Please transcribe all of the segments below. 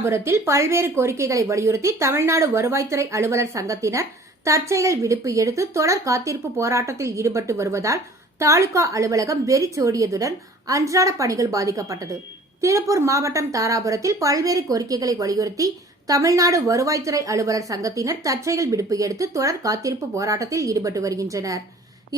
தாராபுரத்தில் பல்வேறு கோரிக்கைகளை வலியுறுத்தி தமிழ்நாடு வருவாய்த்துறை அலுவலர் சங்கத்தினர் தற்செயல் விடுப்பு எடுத்து தொடர் காத்திருப்பு போராட்டத்தில் ஈடுபட்டு வருவதால் தாலுகா அலுவலகம் வெறிச்சோடியதுடன் அன்றாட பணிகள் பாதிக்கப்பட்டது. திருப்பூர் மாவட்டம் தாராபுரத்தில் பல்வேறு கோரிக்கைகளை வலியுறுத்தி தமிழ்நாடு வருவாய்த்துறை அலுவலர் சங்கத்தினர் தற்செயல் விடுப்பு எடுத்து தொடர் காத்திருப்பு போராட்டத்தில் ஈடுபட்டு வருகின்றனர்.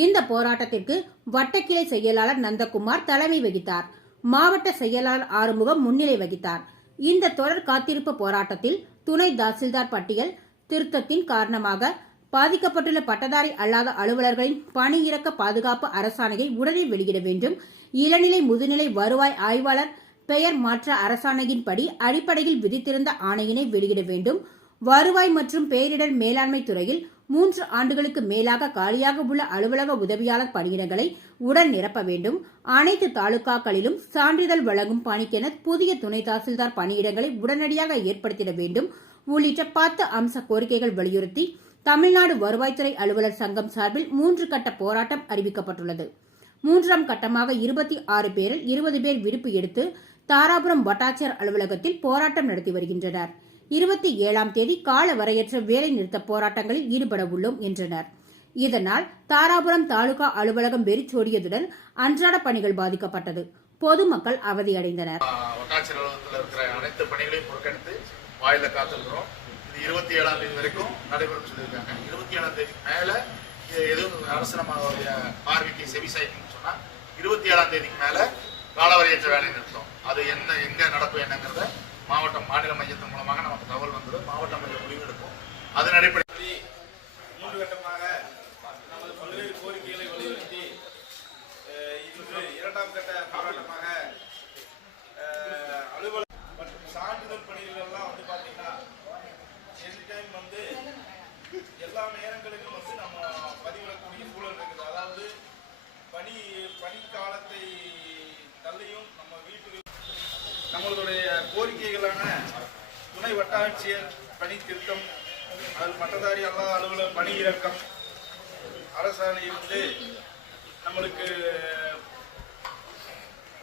இந்த போராட்டத்திற்கு வட்டக்கிளை செயலாளர் நந்தகுமார் தலைமை வகித்தார். மாவட்ட செயலாளர் ஆறுமுகம் முன்னிலை வகித்தார். இந்த தொடர் காத்திருப்பு போராட்டத்தில் துணை தாசில்தார் பட்டியல் திருத்தத்தின் காரணமாக பாதிக்கப்பட்டுள்ள பட்டதாரி அல்லாத அலுவலர்களின் பணியிறக்க பாதுகாப்பு அரசாணையை உடனே வெளியிட வேண்டும். இளநிலை முதுநிலை வருவாய் ஆய்வாளர் பெயர் மாற்ற அரசாணையின்படி அடிப்படையில் விதித்திருந்த ஆணையினை வெளியிட வேண்டும். வருவாய் மற்றும் பேரிடர் மேலாண்மை துறையில் மூன்று ஆண்டுகளுக்கு மேலாக காலியாக உள்ள அலுவலக உதவியாளர் பணியிடங்களை உடன் நிரப்ப வேண்டும். அனைத்து தாலுகாக்களிலும் சான்றிதழ் வழங்கும் பணிக்கென புதிய துணை தாசில்தார் பணியிடங்களை உடனடியாக ஏற்படுத்திட வேண்டும். உள்ளிட்ட பத்து அம்ச கோரிக்கைகள் வலியுறுத்தி தமிழ்நாடு வருவாய்த்துறை அலுவலர் சங்கம் சார்பில் மூன்று கட்ட போராட்டம் அறிவிக்கப்பட்டுள்ளது. மூன்றாம் கட்டமாக இருபத்தி ஆறு பேரில் இருபது பேர் விடுப்பு எடுத்து தாராபுரம் வட்டாட்சியர் அலுவலகத்தில் போராட்டம் நடத்தி வருகின்றனர். இருபத்தி ஏழாம் தேதி கால வரையற்ற வேலைநிறுத்த போராட்டங்களில் ஈடுபட உள்ளோம் என்றனர். இதனால் தாராபுரம் தாலுகா அலுவலகம் வெறிச்சோடியதுடன் அன்றாட பணிகள் பாதிக்கப்பட்டது. பொதுமக்கள் அவதியடைந்தனர். அனைத்து பணிகளையும் புறக்கணித்து வாயில காத்திருக்கிறோம் இது இருபத்தி ஏழாம் தேதி வரைக்கும் நடைபெறும் சொல்லியிருக்காங்க. இருபத்தி ஏழாம் தேதி மேல எதுவும் அரசு நம்மளுடைய பார்வைக்கு செவி சாய்க்கணும்னு சொன்னா இருபத்தி ஏழாம் தேதிக்கு மேல காலவரையற்ற வேலை நிறுத்தம். அது என்ன எங்க நடக்கும் என்ன அதன் அடிப்படையில் மூன்று கட்டமாக நமது பல்வேறு கோரிக்கைகளை வலியுறுத்தி இன்று இரண்டாம் கட்ட போராட்டமாக அஹ், அலுவலக மற்றும் சான்றிதழ் பணிகள் எல்லாம் வந்து பார்த்தீங்கன்னா எனி டைம் வந்து எல்லா நேரங்களிலும் வந்து நம்ம பதிவிடக்கூடிய சூழல் இருக்குது. அதாவது பணி பணிக்காலத்தை தள்ளியும் நம்ம வீட்டு நம்மளுடைய கோரிக்கைகளான துணை வட்டாட்சியர் பணி திருத்தம் அதில் பட்டதாரி அல்லாத அலுவலர் பணி இறக்கம். அரசாணை வந்து நம்மளுக்கு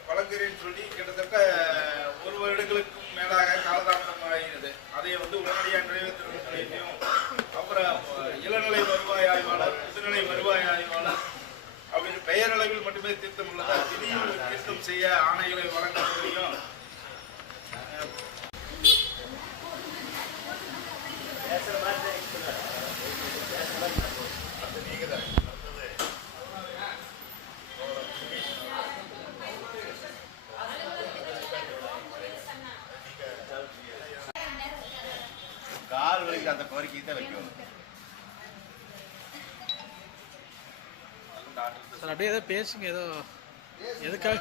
வழங்குறேன்னு சொல்லி கிட்டத்தட்ட ஒரு வருடங்களுக்கும் மேலாக காலதாமதம் ஆகிறது அதை வந்து உடனடியாக நிறைவேற்றணும் சொல்லிட்டையும் அப்புறம் இளநிலை வருவாய் ஆய்வாளர் முதுநிலை வருவாய் ஆய்வாளர் அப்படின்னு பெயரளவில் மட்டுமே திருத்தம் உள்ளதா திடீர் திருத்தம் செய்ய ஆணைகளை வழங்க சொல்லியும் கால் வலிக்கு அந்த கோரிக்கை தான் வைக்கணும் சார் அப்படியே ஏதோ பேசுங்க ஏதோ எதுக்காக?